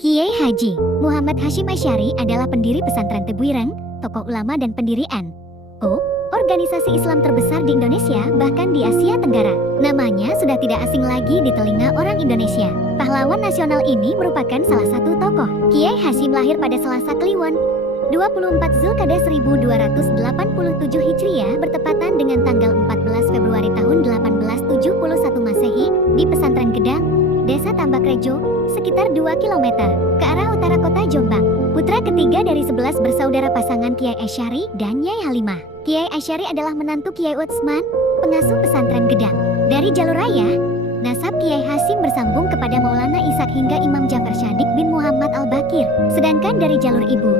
Kiai Haji Muhammad Hasyim Asy'ari adalah pendiri pesantren Tebuireng, tokoh ulama dan pendiri NU, organisasi Islam terbesar di Indonesia bahkan di Asia Tenggara. Namanya sudah tidak asing lagi di telinga orang Indonesia. Pahlawan nasional ini merupakan salah satu tokoh. Kiai Hasyim lahir pada Selasa Kliwon 24 Zulkada 1287 Hijriah bertepatan dengan tanggal 14 Februari tahun 1871 Masehi di Pesantren Gedang, Desa Tambakrejo, sekitar 2 km ke arah utara kota Jombang. Putra ketiga dari 11 bersaudara pasangan Kiai Asy'ari dan Nyai Halimah. Kiai Asy'ari adalah menantu Kiai Utsman, pengasuh pesantren Gedang. Dari jalur ayah, nasab Kiai Hasyim bersambung kepada Maulana Ishaq hingga Imam Ja'far Shadiq bin Muhammad Al-Bakir. Sedangkan dari jalur ibu,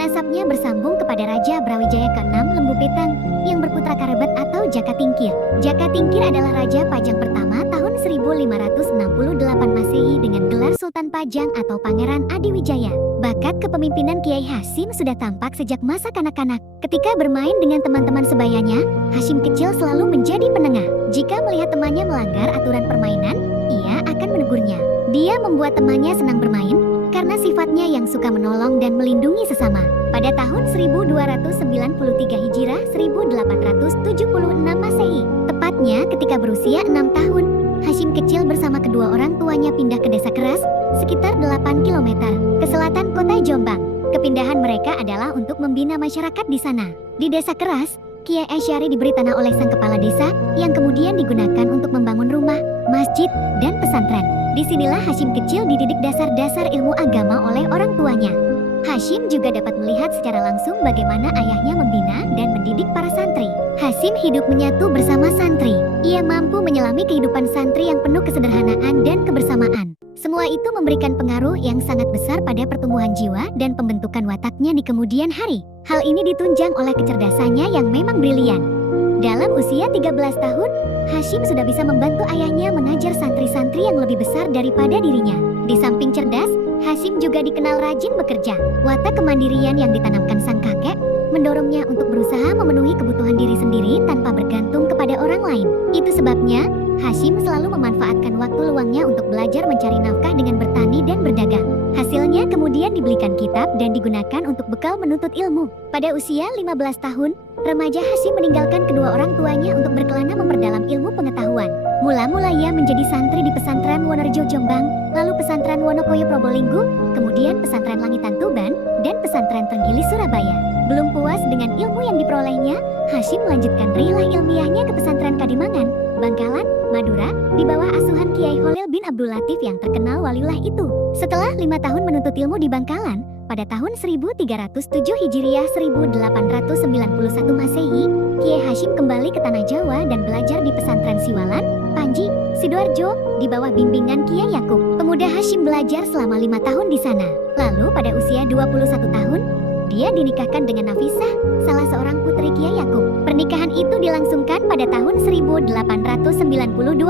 nasabnya bersambung kepada Raja Brawijaya ke-6 Lembu Petang yang berputra karebat atau Jaka Tingkir. Jaka Tingkir adalah Raja Pajang pertama tahun 1568 Masehi dengan gelar Sultan Pajang atau Pangeran Adiwijaya. Bakat kepemimpinan Kiai Hasyim sudah tampak sejak masa kanak-kanak. Ketika bermain dengan teman-teman sebayanya, Hasyim kecil selalu menjadi penengah. Jika melihat temannya melanggar aturan permainan, ia akan menegurnya. Dia membuat temannya senang bermain karena sifatnya yang suka menolong dan melindungi sesama. Pada tahun 1293 Hijrah 1876 Masehi, tepatnya ketika berusia 6 tahun, Hasyim kecil bersama kedua orang tuanya pindah ke Desa Keras, sekitar 8 km ke selatan kota Jombang. Kepindahan mereka adalah untuk membina masyarakat di sana. Di Desa Keras, Kiai Asy'ari diberi tanah oleh sang kepala desa yang kemudian digunakan untuk membangun rumah, masjid, dan pesantren. Disinilah Hasyim kecil dididik dasar-dasar ilmu agama oleh orang tuanya. Hasyim juga dapat melihat secara langsung bagaimana ayahnya membina dan mendidik para santri. Hasyim hidup menyatu bersama santri. Ia mampu menyelami kehidupan santri yang penuh kesederhanaan dan kebersamaan. Semua itu memberikan pengaruh yang sangat besar pada pertumbuhan jiwa dan pembentukan wataknya di kemudian hari. Hal ini ditunjang oleh kecerdasannya yang memang brilian. Dalam usia 13 tahun, Hasyim sudah bisa membantu ayahnya mengajar santri-santri yang lebih besar daripada dirinya. Di samping cerdas, Hasyim juga dikenal rajin bekerja. Watak kemandirian yang ditanamkan sang kakek mendorongnya untuk berusaha memenuhi kebutuhan diri sendiri tanpa bergantung kepada orang lain. Itu sebabnya, Hasyim selalu memanfaatkan waktu luangnya untuk belajar mencari nafkah dengan bertani dan berdagang. Hasilnya kemudian dibelikan kitab dan digunakan untuk bekal menuntut ilmu. Pada usia 15 tahun, remaja Hasyim meninggalkan kedua orang tuanya untuk berkelana memperdalam ilmu pengetahuan. Mula-mula ia menjadi santri di pesantren Wonorejo Jombang, lalu pesantren Wonokoyo Probolinggo, kemudian pesantren Langitan Tuban, dan pesantren Trenggilis Surabaya. Belum puas dengan ilmu yang diperolehnya, Hasyim melanjutkan rilah ilmiahnya ke pesantren Kadimangan, Bangkalan, Madura, di bawah asuhan Kiai Holil bin Abdul Latif yang terkenal waliullah itu. Setelah 5 tahun menuntut ilmu di Bangkalan, pada tahun 1307 Hijriah 1891 Masehi, Kiai Hasyim kembali ke Tanah Jawa dan belajar di pesantren Siwalan, Panji, Sidoarjo, di bawah bimbingan Kiai Yakub. Pemuda Hasyim belajar selama 5 tahun di sana. Lalu pada usia 21 tahun, dia dinikahkan dengan Nafisah, salah seorang putri Kiai Yakub. Pernikahan itu dilangsungkan pada tahun 1892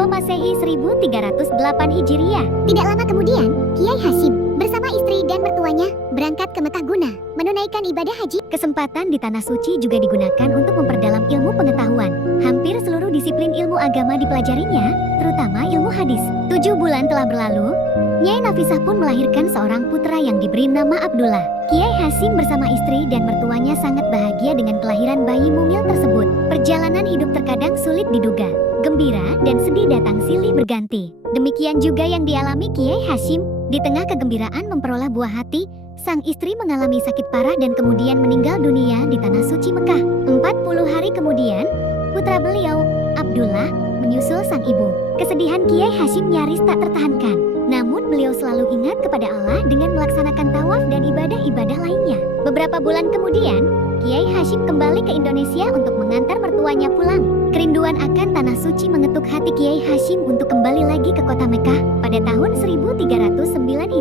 Masehi 1308 Hijriah. Tidak lama kemudian, Kiai Hasyim bersama istri dan mertuanya berangkat ke Mekah guna menunaikan ibadah haji. Kesempatan di Tanah Suci juga digunakan untuk memperdalam ilmu pengetahuan. Hampir seluruh disiplin ilmu agama dipelajarinya, terutama ilmu hadis. 7 bulan telah berlalu, Nyai Nafisah pun melahirkan seorang putra yang diberi nama Abdullah. Kiai Hasyim bersama istri dan mertuanya sangat bahagia dengan kelahiran bayi mungil tersebut. Perjalanan hidup terkadang sulit diduga. Gembira dan sedih datang silih berganti. Demikian juga yang dialami Kiai Hasyim. Di tengah kegembiraan memperoleh buah hati, sang istri mengalami sakit parah dan kemudian meninggal dunia di Tanah Suci Mekah. 40 hari kemudian, putra beliau, Abdullah, menyusul sang ibu. Kesedihan Kiai Hasyim nyaris tak tertahankan. Namun beliau selalu ingat kepada Allah dengan melaksanakan tawaf dan ibadah-ibadah lainnya. Beberapa bulan kemudian, Kiai Hasyim kembali ke Indonesia untuk mengantar mertuanya pulang. Kerinduan akan Tanah Suci mengetuk hati Kiai Hasyim untuk kembali lagi ke kota Mekah. Pada tahun 1309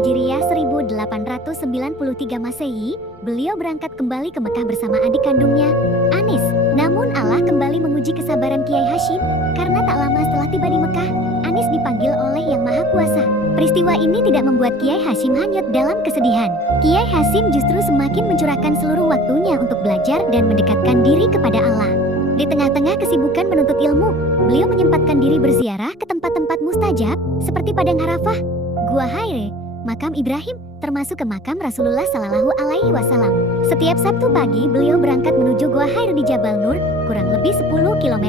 Hijriah 1893 Masehi, beliau berangkat kembali ke Mekah bersama adik kandungnya, Anis. Namun Allah kembali menguji kesabaran Kiai Hasyim, karena tak lama setelah tiba di Mekah, Anis dipanggil oleh Yang Maha Kuasa. Peristiwa ini tidak membuat Kiai Hasyim hanyut dalam kesedihan. Kiai Hasyim justru semakin mencurahkan seluruh waktunya untuk belajar dan mendekatkan diri kepada Allah. Di tengah-tengah kesibukan menuntut ilmu, beliau menyempatkan diri berziarah ke tempat-tempat mustajab seperti Padang Arafah, Gua Haire, makam Ibrahim, termasuk ke makam Rasulullah Shallallahu Alaihi Wasallam. Setiap Sabtu pagi beliau berangkat menuju Gua Hira di Jabal Nur, kurang lebih 10 km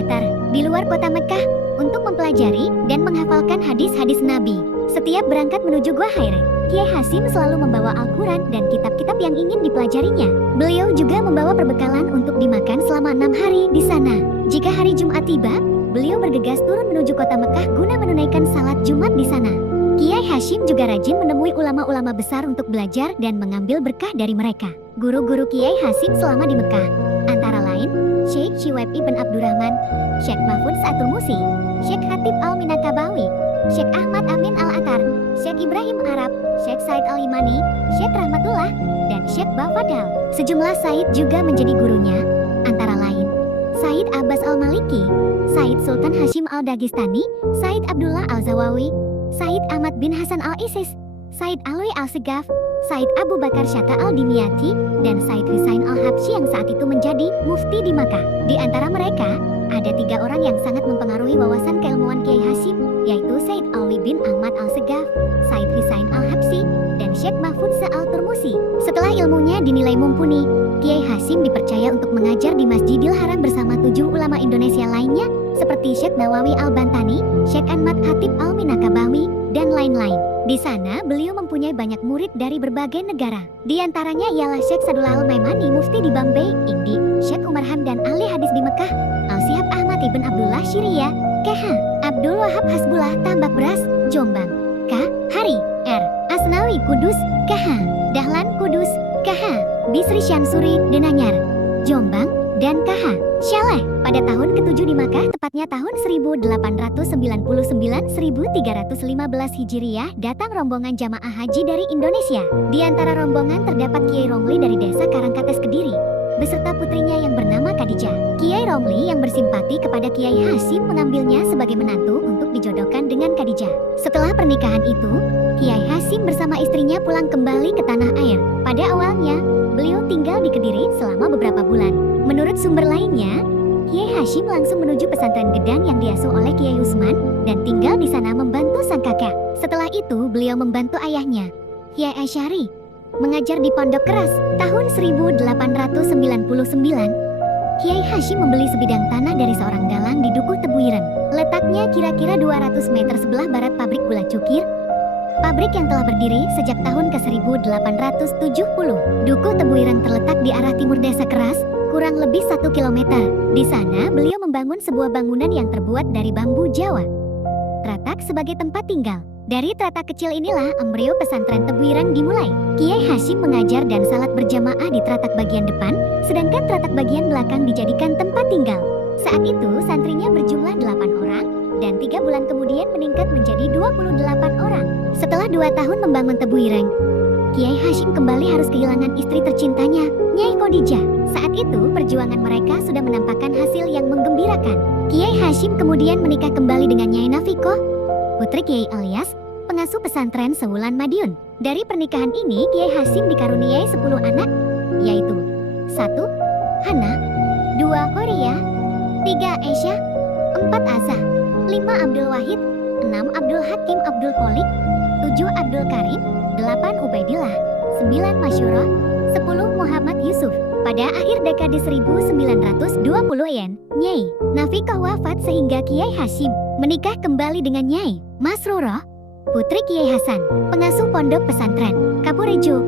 di luar kota Mekah, untuk mempelajari dan menghafalkan hadis-hadis Nabi. Setiap berangkat menuju Gua Hira, Kiai Hasyim selalu membawa Al-Quran dan kitab-kitab yang ingin dipelajarinya. Beliau juga membawa perbekalan untuk dimakan selama 6 hari di sana. Jika hari Jumat tiba, beliau bergegas turun menuju kota Mekah guna menunaikan salat Jumat di sana. Kiai Hasyim juga rajin menemui ulama-ulama besar untuk belajar dan mengambil berkah dari mereka. Guru-guru Kiai Hasyim selama di Mekah antara lain Syekh Syuaib Ibn Abdurrahman, Syekh Mahfud At-Turmusi, Syekh Khatib Al-Minakabawi, Syekh Ahmad Amin Al-Atar, Syekh Ibrahim Arab, Syekh Said Al-Imani, Syekh Rahmatullah, dan Syekh Bafadal. Sejumlah Said juga menjadi gurunya, antara lain Said Abbas Al-Maliki, Said Sultan Hashim Al-Dagestani, Said Abdullah Al-Zawawi, Said Ahmad bin Hasan Al-Isis, Said Alwi Al-Segaf, Said Abu Bakar Syatta Al-Dimyati, dan Said Husain Al-Habsyi yang saat itu menjadi mufti di Makkah. Di antara mereka, ada 3 orang yang sangat mempengaruhi wawasan keilmuan Kiai Hasyim, yaitu Said Alwi bin Ahmad Al-Segaf, Said Husain Al-Habsyi, dan Syekh Mahfud Al-Turmusi. Setelah ilmunya dinilai mumpuni, Kiai Hasyim dipercaya untuk mengajar di Masjidil Haram bersama 7 ulama Indonesia lainnya, seperti Syekh Nawawi Al-Bantani, Syekh Ahmad Khatib Al-Minakabawi, dan lain-lain. Di sana, beliau mempunyai banyak murid dari berbagai negara. Di antaranya ialah Syekh Sadullah Al-Maimani, mufti di Bombay, Indi, Syekh Umar Hamdan ahli hadis di Mekah, Al-Sihab Ahmad Ibn Abdullah Syiriya, KH, Abdul Wahab Hasbullah Tambak Beras, Jombang, K. Hari, R. Asnawi Kudus, KH, Dahlan Kudus, KH, Bisri Syansuri, Denanyar, Jombang, dan KH. Syaleh, pada tahun ke-7 di Makkah, tepatnya tahun 1899-1315 Hijriyah, datang rombongan jamaah haji dari Indonesia. Di antara rombongan terdapat Kiai Romli dari desa Karangkates Kediri, beserta putrinya yang bernama Khadijah. Kiai Romli yang bersimpati kepada Kiai Hasyim mengambilnya sebagai menantu untuk dijodohkan dengan Khadijah. Setelah pernikahan itu, Kiai Hasyim bersama istrinya pulang kembali ke tanah air. Pada awalnya, beliau tinggal di Kediri selama beberapa bulan. Menurut sumber lainnya, Kiai Hasyim langsung menuju pesantren Gedang yang diasuh oleh Kiai Usman dan tinggal di sana membantu sang kakak. Setelah itu, beliau membantu ayahnya, Kiai Asy'ari, mengajar di Pondok Keras. Tahun 1899, Kiai Hasyim membeli sebidang tanah dari seorang dalang di Dukuh Tebuireng. Letaknya kira-kira 200 meter sebelah barat pabrik gula cukir, pabrik yang telah berdiri sejak tahun ke-1870. Dukuh Tebuireng terletak di arah timur Desa Keras, kurang lebih 1 kilometer. Di sana beliau membangun sebuah bangunan yang terbuat dari bambu Jawa, teratak sebagai tempat tinggal. Dari teratak kecil inilah embrio pesantren Tebuireng dimulai. Kiai Hasyim mengajar dan salat berjamaah di teratak bagian depan, sedangkan teratak bagian belakang dijadikan tempat tinggal. Saat itu santrinya berjumlah 8 orang, dan 3 bulan kemudian meningkat menjadi 28 orang. Setelah 2 tahun membangun Tebuireng, Kiai Hasyim kembali harus kehilangan istri tercintanya, Nyai Khadijah. Saat itu perjuangan mereka sudah menampakkan hasil yang menggembirakan. Kiai Hasyim kemudian menikah kembali dengan Nyai Nafikoh, putri Kiai Ilyas, pengasuh pesantren Sewulan Madiun. Dari pernikahan ini Kiai Hasyim dikaruniai 10 anak, yaitu 1. Hana, 2. Horia, 3. Aisyah, 4. Azah, 5. Abdul Wahid, 6. Abdul Hakim Abdul Qolik, 7. Abdul Karim, 8. Ubaidillah, 9. Masyurah, 10. Muhammad Yusuf. Pada akhir dekade 1920-an, Nyai Nafikoh wafat sehingga Kiai Hasyim menikah kembali dengan Nyai Masrurah, putri Kiai Hasan, pengasuh pondok pesantren Kapurejo,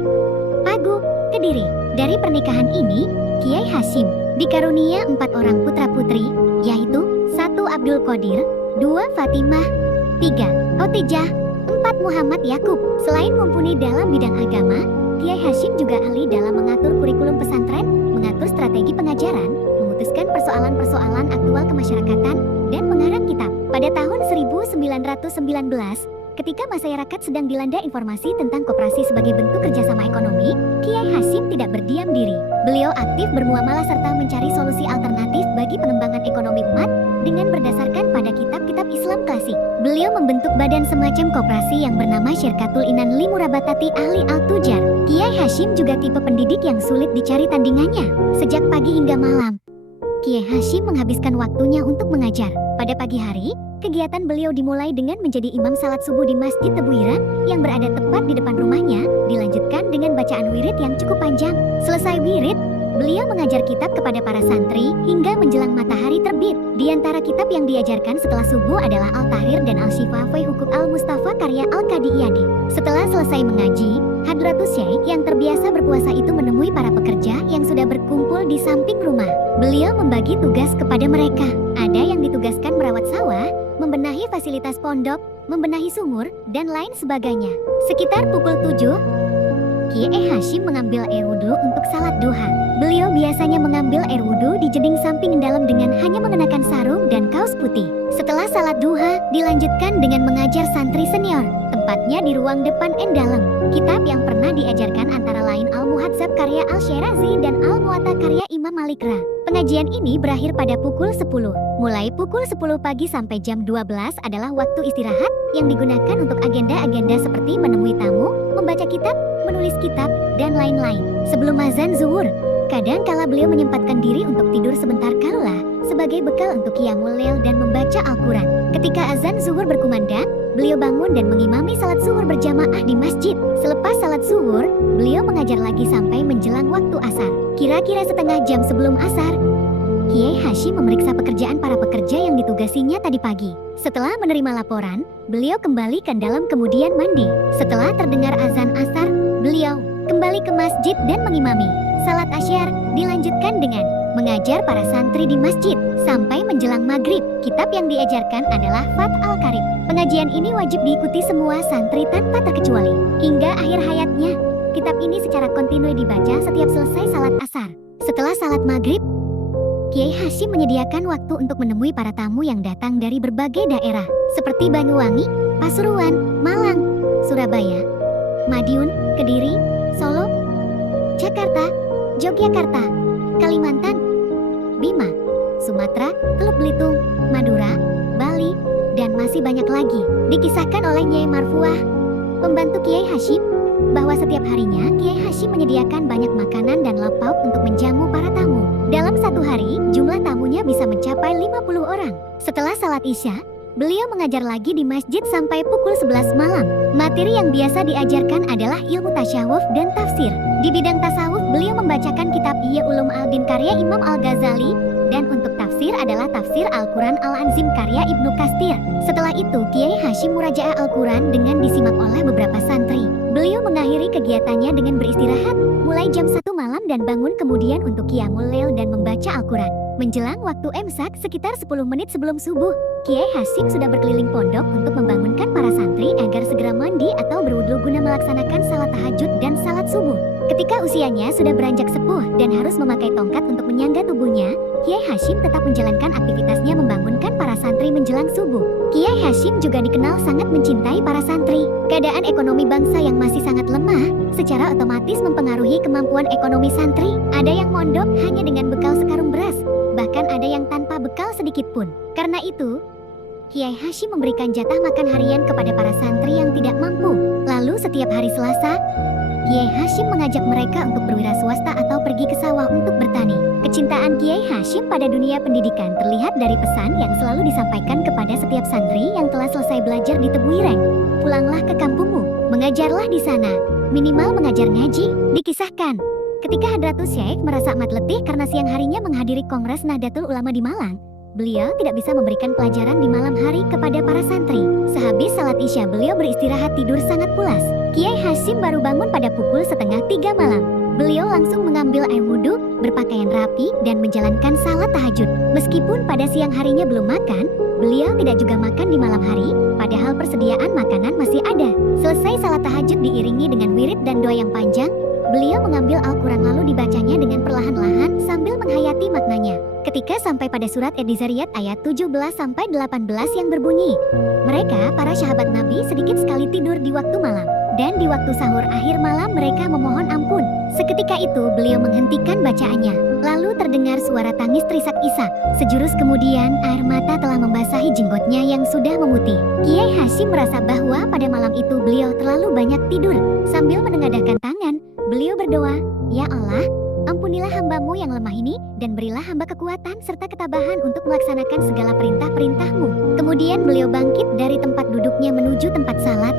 Pagu, Kediri. Dari pernikahan ini, Kiai Hasyim dikarunia 4 orang putra-putri, yaitu 1. Abdul Qadir, 2. Fatimah, 3. Khotijah, 4. Muhammad Yakub. Selain mumpuni dalam bidang agama, Kiai Hasyim juga ahli dalam mengatur kurikulum pesantren, mengatur strategi pengajaran, memutuskan persoalan-persoalan aktual kemasyarakatan, dan mengarang kitab. Pada tahun 1919, ketika masyarakat sedang dilanda informasi tentang koperasi sebagai bentuk kerjasama ekonomi, Kiai Hasyim tidak berdiam diri. Beliau aktif bermuamalah serta mencari solusi alternatif bagi pengembangan ekonomi umat dengan berdasarkan pada kitab-kitab Islam klasik. Beliau membentuk badan semacam koperasi yang bernama Syirkatul Inan Limurabatati Ahli Al-Tujar. Kiai Hasyim juga tipe pendidik yang sulit dicari tandingannya. Sejak pagi hingga malam, Kiai Hasyim menghabiskan waktunya untuk mengajar. Pada pagi hari, Kegiatan beliau dimulai dengan menjadi imam salat subuh di Masjid Tebuireng yang berada tepat di depan rumahnya, dilanjutkan dengan bacaan wirid yang cukup panjang. Selesai wirid, beliau mengajar kitab kepada para santri hingga menjelang matahari terbit. Di antara kitab yang diajarkan setelah subuh adalah Al-Tahrir dan Al-Shifa fi Huquq Al-Mustafa karya Al-Qadi Iyadi. Setelah selesai mengaji, Hadratus Syekh yang terbiasa berpuasa itu menemui para pekerja yang sudah berkumpul di samping rumah. Beliau membagi tugas kepada mereka. Ada yang ditugaskan merawat sawah, membenahi fasilitas pondok, membenahi sumur, dan lain sebagainya. Sekitar pukul 7, Kiai Hasyim mengambil air wudhu untuk salat duha. Beliau biasanya mengambil air wudhu di jeding samping dalam dengan hanya mengenakan sarung dan kaos putih. Setelah salat duha, dilanjutkan dengan mengajar santri senior, tempatnya di ruang depan dalam. Kitab yang pernah diajarkan antara lain Al-Muhadzab karya Al-Syirazi dan Al-Muwatta karya Imam Malik Ra. Pengajian ini berakhir pada pukul 10. Mulai pukul 10 pagi sampai jam 12 adalah waktu istirahat yang digunakan untuk agenda-agenda seperti menemui tamu, membaca kitab, menulis kitab, dan lain-lain. Sebelum azan zuhur, kadang kala beliau menyempatkan diri untuk tidur sebentar kala sebagai bekal untuk qiyamul lail dan membaca Al-Quran. Ketika azan zuhur berkumandang, beliau bangun dan mengimami salat zuhur berjamaah di masjid. Selepas salat zuhur, beliau mengajar lagi sampai menjelang waktu asar. Kira-kira setengah jam sebelum asar, Kiai Hasyim memeriksa pekerjaan para pekerja yang ditugasinya tadi pagi. Setelah menerima laporan, beliau kembali ke dalam kemudian mandi. Setelah terdengar azan asar, beliau kembali ke masjid dan mengimami. Salat asyar dilanjutkan dengan mengajar para santri di masjid sampai menjelang maghrib. Kitab yang diajarkan adalah Fath Al-Qarib. Pengajian ini wajib diikuti semua santri tanpa terkecuali. Hingga akhir hayatnya, kitab ini secara kontinu dibaca setiap selesai salat asar. Setelah salat maghrib, Kiai Hasyim menyediakan waktu untuk menemui para tamu yang datang dari berbagai daerah, seperti Banyuwangi, Pasuruan, Malang, Surabaya, Madiun, Kediri, Solo, Jakarta, Yogyakarta, Kalimantan, Bima, Sumatera, Teluk Belitung, Madura, Bali, dan masih banyak lagi. Dikisahkan oleh Nyai Marfuah, pembantu Kiai Hasyim, bahwa setiap harinya Kiai Hasyim menyediakan banyak makanan dan lauk pauk untuk menjamu para tamu. Dalam satu hari, jumlah tamunya bisa mencapai 50 orang. Setelah salat Isya, beliau mengajar lagi di masjid sampai pukul 11 malam. Materi yang biasa diajarkan adalah ilmu tasyawuf dan tafsir. Di bidang tasawuf, beliau membacakan kitab Ihya Ulumuddin karya Imam Al-Ghazali, dan untuk tafsir adalah tafsir Al-Quran Al-Anzim karya Ibnu Katsir. Setelah itu, Kiai Hasyim murajaah Al-Quran dengan disimak oleh beberapa santri. Beliau mengakhiri kegiatannya dengan beristirahat, mulai jam 1 malam dan bangun kemudian untuk qiyamul lail dan membaca Al-Quran. Menjelang waktu imsak sekitar 10 menit sebelum subuh, Kiai Hasyim sudah berkeliling pondok untuk membangunkan para santri agar segera mandi atau berwudu guna melaksanakan salat tahajud dan salat subuh. Ketika usianya sudah beranjak sepuh dan harus memakai tongkat untuk menyangga tubuhnya, Kiai Hasyim tetap menjalankan aktivitasnya membangunkan para santri menjelang subuh. Kiai Hasyim juga dikenal sangat mencintai para santri. Keadaan ekonomi bangsa yang masih sangat lemah, secara otomatis mempengaruhi kemampuan ekonomi santri. Ada yang mondok hanya dengan bekal sekarung beras, bahkan ada yang tanpa bekal sedikit pun. Karena itu, Kiai Hasyim memberikan jatah makan harian kepada para santri yang tidak mampu. Lalu setiap hari Selasa, Kiai Hasyim mengajak mereka untuk berwira swasta atau pergi ke sawah untuk bertani. Kecintaan Kiai Hasyim pada dunia pendidikan terlihat dari pesan yang selalu disampaikan kepada setiap santri yang telah selesai belajar di Tebuireng. Pulanglah ke kampungmu, mengajarlah di sana, minimal mengajar ngaji. Dikisahkan, ketika Hadratus Syekh merasa amat letih karena siang harinya menghadiri Kongres Nahdlatul Ulama di Malang, beliau tidak bisa memberikan pelajaran di malam hari kepada para santri. Sehabis salat Isya, beliau beristirahat tidur sangat pulas. Kiai Hasyim baru bangun pada pukul 2:30 malam. Beliau langsung mengambil air wudhu, berpakaian rapi, dan menjalankan salat tahajud. Meskipun pada siang harinya belum makan, beliau tidak juga makan di malam hari, padahal persediaan makanan masih ada. Selesai salat tahajud diiringi dengan wirid dan doa yang panjang, beliau mengambil Al-Quran lalu dibacanya dengan perlahan-lahan sambil menghayati maknanya. Ketika sampai pada surat Ad-Dzariyat ayat 17-18 yang berbunyi, mereka, para sahabat Nabi, sedikit sekali tidur di waktu malam, dan di waktu sahur akhir malam mereka memohon ampun. Seketika itu beliau menghentikan bacaannya. Lalu terdengar suara tangis terisak-isak. Sejurus kemudian air mata telah membasahi jenggotnya yang sudah memutih. Kiai Hasyim merasa bahwa pada malam itu beliau terlalu banyak tidur. Sambil menengadahkan tangan, beliau berdoa, "Ya Allah, Ampunilah hambamu yang lemah ini, dan berilah hamba kekuatan serta ketabahan untuk melaksanakan segala perintah-perintahmu. Kemudian beliau bangkit dari tempat duduknya menuju tempat salat,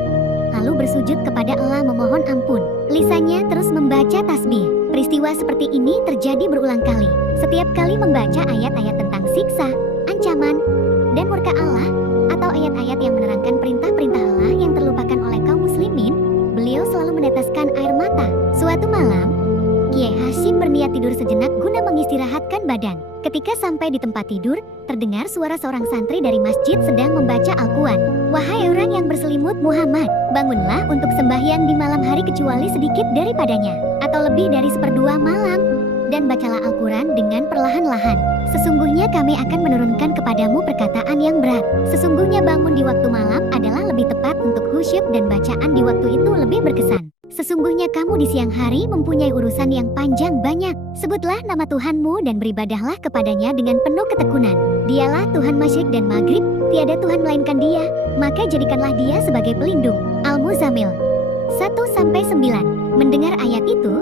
lalu bersujud kepada Allah memohon ampun. Lisannya terus membaca tasbih. Peristiwa seperti ini terjadi berulang kali. Setiap kali membaca ayat-ayat tentang siksa, ancaman, dan murka Allah, atau ayat-ayat yang menerangkan perintah-perintah Allah yang terlupakan oleh kaum muslimin, beliau selalu meneteskan air mata. Suatu malam, Kiai Hasyim berniat tidur sejenak guna mengistirahatkan badan. Ketika sampai di tempat tidur, terdengar suara seorang santri dari masjid sedang membaca Al-Quran. "Wahai orang yang berselimut Muhammad, bangunlah untuk sembahyang di malam hari kecuali sedikit daripadanya, atau lebih dari seperdua malam, dan bacalah Al-Quran dengan perlahan-lahan. Sesungguhnya kami akan menurunkan kepadamu perkataan yang berat. Sesungguhnya bangun di waktu malam adalah lebih tepat untuk khusyuk dan bacaan di waktu itu lebih berkesan. Sesungguhnya kamu di siang hari mempunyai urusan yang panjang banyak. Sebutlah nama Tuhanmu dan beribadahlah kepadanya dengan penuh ketekunan. Dialah Tuhan Masyriq dan Maghrib, tiada Tuhan melainkan Dia, maka jadikanlah Dia sebagai pelindung." Al-Muzammil 1-9. Mendengar ayat itu,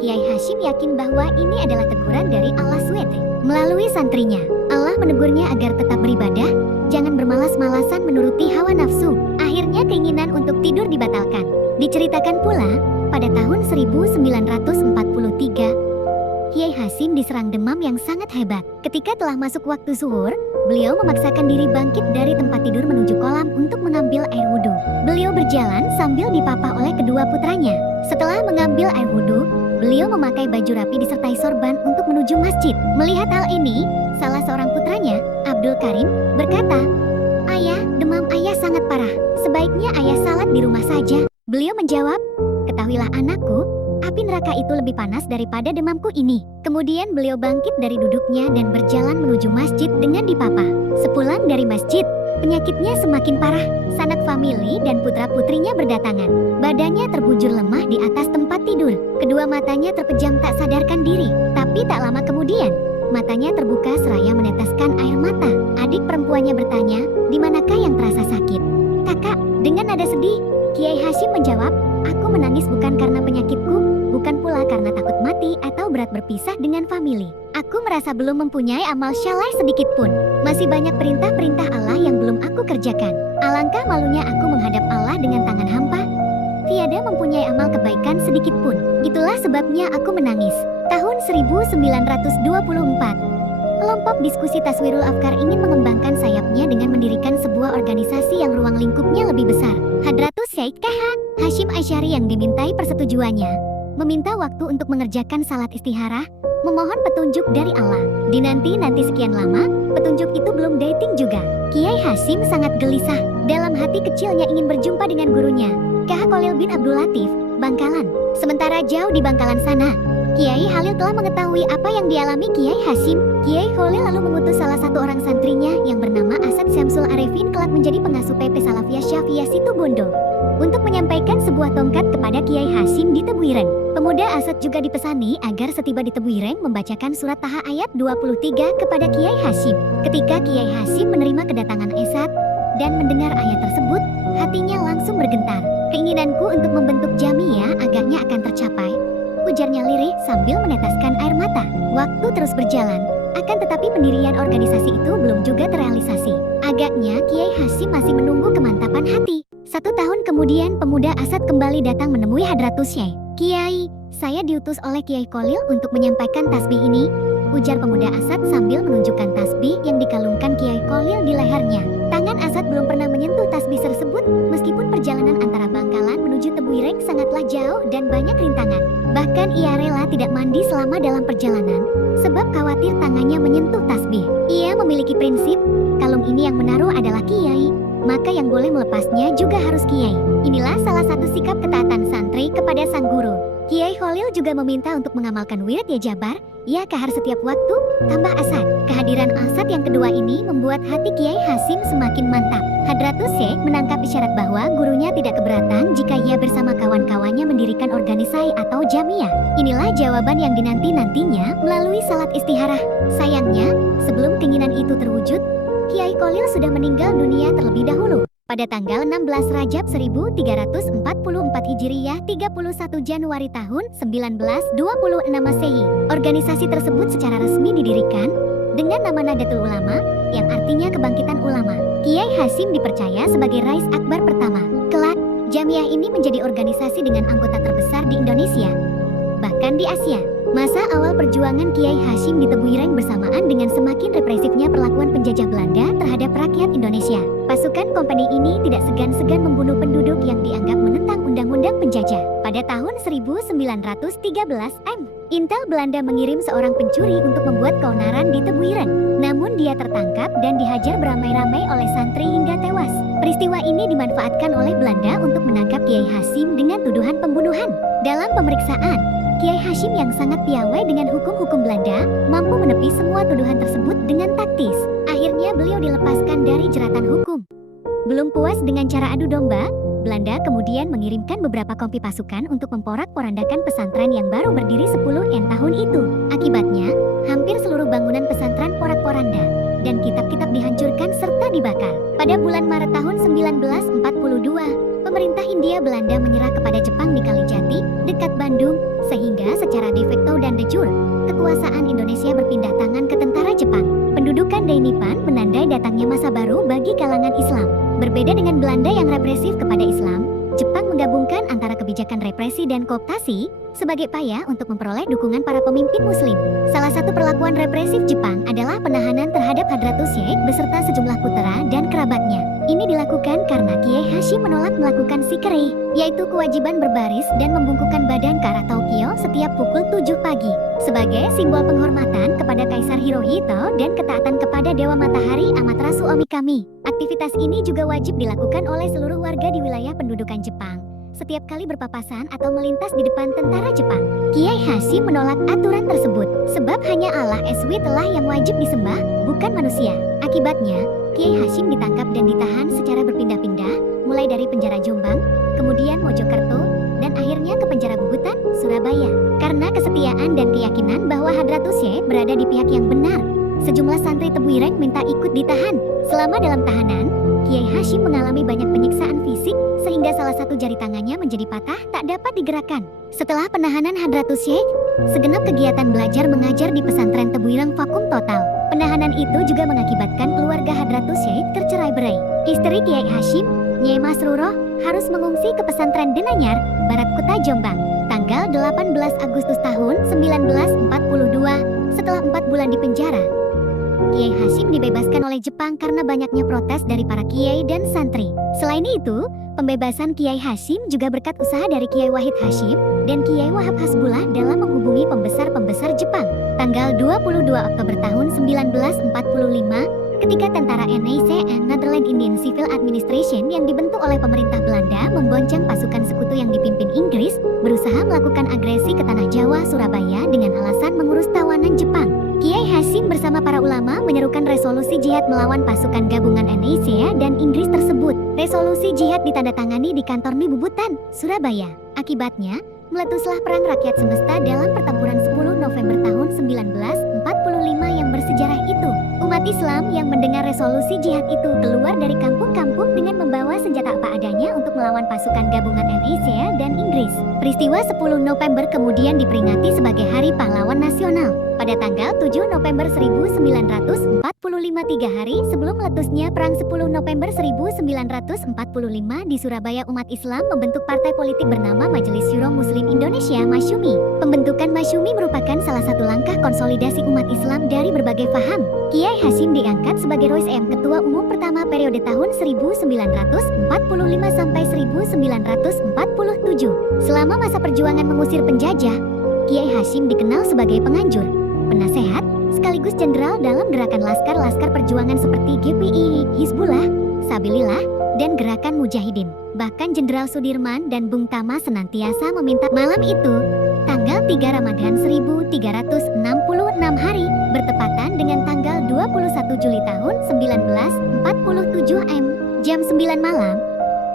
Kiai Hasyim yakin bahwa ini adalah teguran dari Allah SWT melalui santrinya. Allah menegurnya agar tetap beribadah, jangan bermalas-malasan menuruti hawa nafsu. Akhirnya keinginan untuk tidur dibatalkan. Diceritakan pula, pada tahun 1943, Kiai Hasyim diserang demam yang sangat hebat. Ketika telah masuk waktu zuhur, beliau memaksakan diri bangkit dari tempat tidur menuju kolam untuk mengambil air wudhu. Beliau berjalan sambil dipapah oleh kedua putranya. Setelah mengambil air wudhu, beliau memakai baju rapi disertai sorban untuk menuju masjid. Melihat hal ini, salah seorang putranya, Abdul Karim, berkata, "Ayah, demam ayah sangat parah. Sebaiknya ayah salat di rumah saja." Beliau menjawab, "Ketahuilah anakku, api neraka itu lebih panas daripada demamku ini." Kemudian beliau bangkit dari duduknya dan berjalan menuju masjid dengan dipapah. Sepulang dari masjid, penyakitnya semakin parah. Sanak famili dan putra-putrinya berdatangan. Badannya terbujur lemah di atas tempat tidur. Kedua matanya terpejam tak sadarkan diri. Tapi tak lama kemudian, matanya terbuka seraya meneteskan air mata. Adik perempuannya bertanya, "Di manakah yang terasa sakit?" "Kakak," dengan nada sedih, Kiai Hasyim menjawab, "Aku menangis bukan karena penyakitku, bukan pula karena takut mati atau berat berpisah dengan famili. Aku merasa belum mempunyai amal syaleh sedikit pun. Masih banyak perintah-perintah Allah yang belum aku kerjakan. Alangkah malunya aku menghadap Allah dengan tangan hampa. Tiada mempunyai amal kebaikan sedikit pun. Itulah sebabnya aku menangis." Tahun 1924, kelompok diskusi Taswirul Afkar ingin mengembangkan sayapnya dengan mendirikan sebuah organisasi yang ruang lingkupnya lebih besar. Hadratus Syekh KH Hasyim Asy'ari yang dimintai persetujuannya, meminta waktu untuk mengerjakan salat istikharah, memohon petunjuk dari Allah. Dinanti-nanti sekian lama, petunjuk itu belum dating juga. Kiai Hasyim sangat gelisah. Dalam hati kecilnya ingin berjumpa dengan gurunya, KH Khalil bin Abdul Latif, Bangkalan. Sementara jauh di Bangkalan sana, Kiai Khalil telah mengetahui apa yang dialami Kiai Hasyim. Kiai Khalil lalu mengutus salah satu orang santrinya yang bernama Asad Syamsul Arifin kelak menjadi pengasuh PP Salafiyah Syafiyah Situbondo untuk menyampaikan sebuah tongkat kepada Kiai Hasyim di Tebuireng. Pemuda Asad juga dipesani agar setiba di Tebuireng membacakan surat Taha ayat 23 kepada Kiai Hasyim. Ketika Kiai Hasyim menerima kedatangan Asad dan mendengar ayat tersebut, hatinya langsung bergetar. "Keinginanku untuk membentuk jamiah agaknya akan tercapai," ujarnya lirih sambil meneteskan air mata. Waktu terus berjalan, akan tetapi pendirian organisasi itu belum juga terrealisasi. Agaknya Kiai Hasyim masih menunggu kemantapan hati. 1 tahun kemudian pemuda Asad kembali datang menemui Hadratus Syekh. "Kiai, saya diutus oleh Kiai Khalil untuk menyampaikan tasbih ini," ujar pemuda Asad sambil menunjukkan tasbih yang dikalungkan Kiai Khalil di lehernya. Tangan Asad belum pernah menyentuh tasbih tersebut, meskipun perjalanan antara Bangkalan menuju Tebuireng sangatlah jauh dan banyak rintangan. Bahkan ia rela tidak mandi selama dalam perjalanan, sebab khawatir tangannya menyentuh tasbih. Ia memiliki prinsip, kalung ini yang menaruh adalah Kiai, maka yang boleh melepasnya juga harus Kiai. Inilah salah satu sikap ketaatan santri kepada sang guru. Kiai Khalil juga meminta untuk mengamalkan wirid ya Jabar, ya kahar setiap waktu, tambah Asad. Kehadiran Asad yang kedua ini membuat hati Kiai Hasyim semakin mantap. Hadratus Syekh menangkap isyarat bahwa gurunya tidak keberatan jika ia bersama kawan-kawannya mendirikan organisasi atau jamiah. Inilah jawaban yang dinanti-nantinya melalui salat istikharah. Sayangnya, sebelum keinginan itu terwujud, Kiai Khalil sudah meninggal dunia terlebih dahulu. Pada tanggal 16 Rajab 1344 Hijriyah 31 Januari tahun 1926 Masehi, organisasi tersebut secara resmi didirikan dengan nama Nahdlatul Ulama, yang artinya kebangkitan ulama. Kiai Hasyim dipercaya sebagai Rais Akbar pertama. Kelak, Jamiah ini menjadi organisasi dengan anggota terbesar di Indonesia, bahkan di Asia. Masa awal perjuangan Kiai Hasyim di Tebu Ireng bersamaan dengan semakin represifnya perlakuan penjajah Belanda terhadap rakyat Indonesia. Pasukan kompeni ini tidak segan-segan membunuh penduduk yang dianggap menentang undang-undang penjajah. Pada tahun 1913 Intel Belanda mengirim seorang pencuri untuk membuat keonaran di Tebu Ireng. Namun dia tertangkap dan dihajar beramai-ramai oleh santri hingga tewas. Peristiwa ini dimanfaatkan oleh Belanda untuk menangkap Kiai Hasyim dengan tuduhan pembunuhan. Dalam pemeriksaan, Kiai Hasyim yang sangat piawai dengan hukum-hukum Belanda mampu menepi semua tuduhan tersebut dengan taktis. Akhirnya beliau dilepaskan dari jeratan hukum. Belum puas dengan cara adu domba, Belanda kemudian mengirimkan beberapa kompi pasukan untuk memporak-porandakan pesantren yang baru berdiri 10 tahun itu. Akibatnya, hampir seluruh bangunan pesantren porak-poranda dan kitab-kitab dihancurkan serta dibakar. Pada bulan Maret tahun 1942, pemerintah Hindia Belanda menyerah kepada Jepang di Kalijati, dekat Bandung, sehingga secara de facto dan de jure, kekuasaan Indonesia berpindah tangan ke tentara Jepang. Pendudukan Dainipan menandai datangnya masa baru bagi kalangan Islam. Berbeda dengan Belanda yang represif kepada Islam, Jepang menggabungkan antara kebijakan represi dan kooptasi sebagai payah untuk memperoleh dukungan para pemimpin Muslim. Salah satu perlakuan represif Jepang adalah penahanan terhadap Hadratus Syekh beserta sejumlah putera dan kerabatnya. Ini dilakukan karena Kiai Hasyim menolak melakukan sikri, yaitu kewajiban berbaris dan membungkukkan badan ke arah Tokyo setiap pukul 7 pagi. Sebagai simbol penghormatan kepada Kaisar Hirohito dan ketaatan kepada Dewa Matahari Amaterasu Omikami. Aktivitas ini juga wajib dilakukan oleh seluruh warga di wilayah pendudukan Jepang setiap kali berpapasan atau melintas di depan tentara Jepang. Kiai Hasyim menolak aturan tersebut, sebab hanya Allah SWT telah yang wajib disembah, bukan manusia. Akibatnya, Kiai Hasyim ditangkap dan ditahan secara berpindah-pindah, mulai dari penjara Jombang, kemudian Mojokerto, dan akhirnya ke penjara Bubutan, Surabaya. Karena kesetiaan dan keyakinan bahwa Hadratus Syekh berada di pihak yang benar, sejumlah santri Tebu Ireng minta ikut ditahan. Selama dalam tahanan, Kiai Hasyim mengalami banyak penyiksaan fisik, sehingga salah satu jari tangannya menjadi patah tak dapat digerakkan. Setelah penahanan Hadratus Syekh, segenap kegiatan belajar mengajar di pesantren Tebu Ireng vakum total. Penahanan itu juga mengakibatkan keluarga Hadratus Syekh tercerai-berai. Istri Kiai Hasyim, Nyai Masruroh, harus mengungsi ke pesantren Denanyar, Barat Kota Jombang. Tanggal 18 Agustus tahun 1942, setelah 4 bulan di penjara, Kiai Hasyim dibebaskan oleh Jepang karena banyaknya protes dari para kiai dan santri. Selain itu, pembebasan Kiai Hasyim juga berkat usaha dari Kiai Wahid Hasyim dan Kiai Wahab Hasbullah dalam menghubungi pembesar-pembesar Jepang. Tanggal 22 Oktober tahun 1945, ketika tentara NACN Netherlands Indian Civil Administration yang dibentuk oleh pemerintah Belanda membonceng pasukan sekutu yang dipimpin Inggris, berusaha melakukan agresi ke tanah Jawa, Surabaya dengan alasan mengurus tawanan Jepang. Kiai Hasyim bersama para ulama menyerukan resolusi jihad melawan pasukan gabungan NACA dan Inggris tersebut. Resolusi jihad ditandatangani di kantor Mi Bubutan, Surabaya. Akibatnya, meletuslah perang rakyat semesta dalam pertempuran 10 November tahun 1945 yang bersejarah itu. Umat Islam yang mendengar resolusi jihad itu keluar dari kampung-kampung dengan membawa senjata apa adanya untuk melawan pasukan gabungan NACA dan Inggris. Peristiwa 10 November kemudian diperingati sebagai Hari Pahlawan Nasional. Pada tanggal 7 November 1945, 3 hari sebelum meletusnya Perang 10 November 1945 di Surabaya, umat Islam membentuk partai politik bernama Majelis Syuro Muslim Indonesia Masyumi. Pembentukan Masyumi merupakan salah satu langkah konsolidasi umat Islam dari berbagai paham. Kiai Hasyim diangkat sebagai Rois M Ketua Umum pertama periode tahun 1945 sampai 1947. Selama masa perjuangan mengusir penjajah, Kiai Hasyim dikenal sebagai penganjur, penasehat, sekaligus jenderal dalam gerakan laskar-laskar perjuangan seperti GPI, Hizbullah, Sabilillah, dan Gerakan Mujahidin. Bahkan Jenderal Sudirman dan Bung Tama senantiasa meminta. Malam itu, tanggal 3 Ramadan 1366 hari, bertepatan dengan tanggal 21 Juli tahun 1947 jam 9 malam,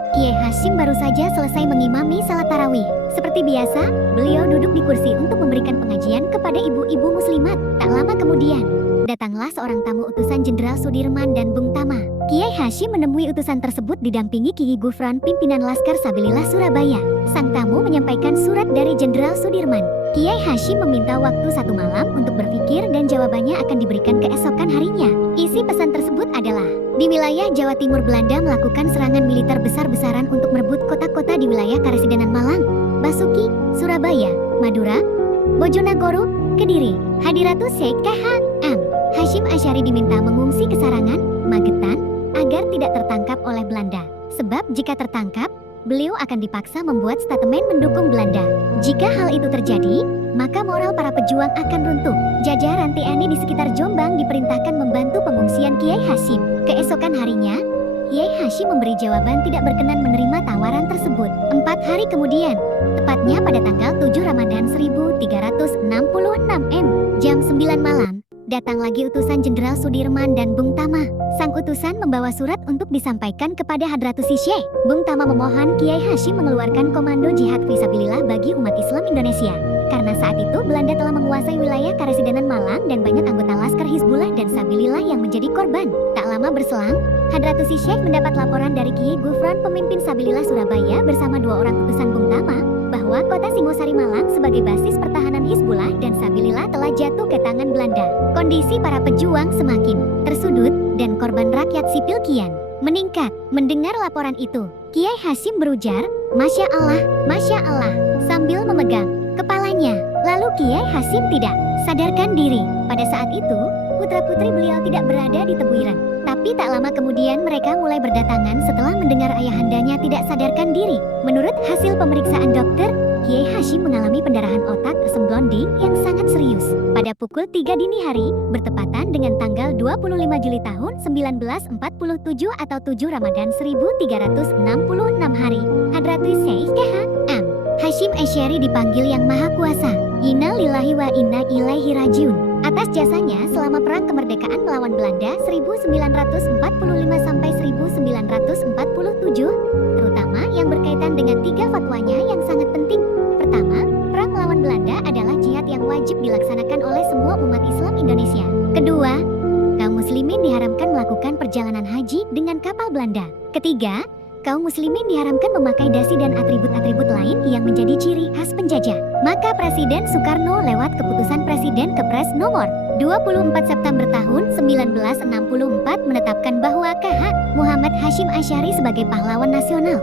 Kiai Hasyim baru saja selesai mengimami salat tarawih. Seperti biasa, beliau duduk di kursi untuk memberikan pengajian kepada ibu-ibu muslimat. Tak lama kemudian, datanglah seorang tamu utusan Jenderal Sudirman dan Bung Tama. Kiai Hashim menemui utusan tersebut didampingi Ki Gufron, pimpinan Laskar Sabilillah Surabaya. Sang tamu menyampaikan surat dari Jenderal Sudirman. Kiai Hashim meminta waktu 1 malam untuk berpikir dan jawabannya akan diberikan keesokan harinya. Isi pesan tersebut adalah, di wilayah Jawa Timur Belanda melakukan serangan militer besar-besaran untuk merebut kota-kota di wilayah Karesidenan Malang, Basuki, Surabaya, Madura, Bojonegoro, Kediri. Hadiratus Syekh K.H.M. Hashim Asy'ari diminta mengungsi ke Sarangan, Magetan, agar tidak tertangkap oleh Belanda. Sebab jika tertangkap, beliau akan dipaksa membuat statemen mendukung Belanda. Jika hal itu terjadi, maka moral para pejuang akan runtuh. Jajaran TNI di sekitar Jombang diperintahkan membantu pengungsian Kiai Hashim. Keesokan harinya, Kiai Hashim memberi jawaban tidak berkenan menerima tawaran tersebut. 4 hari kemudian, tepatnya pada tanggal 7 Ramadan 1366 M, jam 9 malam, datang lagi utusan Jenderal Sudirman dan Bung Tama. Sang utusan membawa surat untuk disampaikan kepada Hadratus Syekh. Bung Tama memohon Kiai Hashim mengeluarkan komando jihad fisabilillah bagi umat Islam Indonesia. Karena saat itu Belanda telah menguasai wilayah Karesidenan Malang dan banyak anggota Laskar Hizbullah dan Sabilillah yang menjadi korban. Tak lama berselang, Hadratus Syekh mendapat laporan dari Ki Gufron, pemimpin Sabilillah Surabaya bersama 2 orang utusan Bung Tama, bahwa kota Singosari Malang sebagai basis pertahanan Hizbullah dan Sabilillah telah jatuh ke tangan Belanda. Kondisi para pejuang semakin tersudut dan korban rakyat sipil kian meningkat. Mendengar laporan itu, Kiai Hashim berujar, Masya Allah, sambil memegang kepalanya. Lalu Kiai Hashim tidak sadarkan diri. Pada saat itu, putra-putri beliau tidak berada di Tebuireng. Tapi tak lama kemudian mereka mulai berdatangan setelah mendengar ayahandanya tidak sadarkan diri. Menurut hasil pemeriksaan dokter, Kiai Hashim mengalami pendarahan otak asam blonding yang sangat serius. Pada pukul 3 dini hari, bertepatan dengan tanggal 25 Juli tahun 1947 atau 7 Ramadan 1366 hari, Hadratus Syekh K.H.M. Hashim Asy'ari dipanggil Yang Maha Kuasa. Inna lillahi wa inna ilaihi rajiun. Atas jasanya selama Perang Kemerdekaan melawan Belanda 1945 sampai 1947, terutama yang berkaitan dengan 3 fatwanya yang sangat penting. Pertama, perang melawan Belanda adalah jihad yang wajib dilaksanakan oleh semua umat Islam Indonesia. Kedua, kaum muslimin diharamkan melakukan perjalanan haji dengan kapal Belanda. Ketiga, kaum muslimin diharamkan memakai dasi dan atribut-atribut lain yang menjadi ciri khas penjajah. Maka Presiden Soekarno lewat keputusan Presiden Kepres nomor 24 September tahun 1964 menetapkan bahwa K.H. Muhammad Hashim Asy'ari sebagai pahlawan nasional.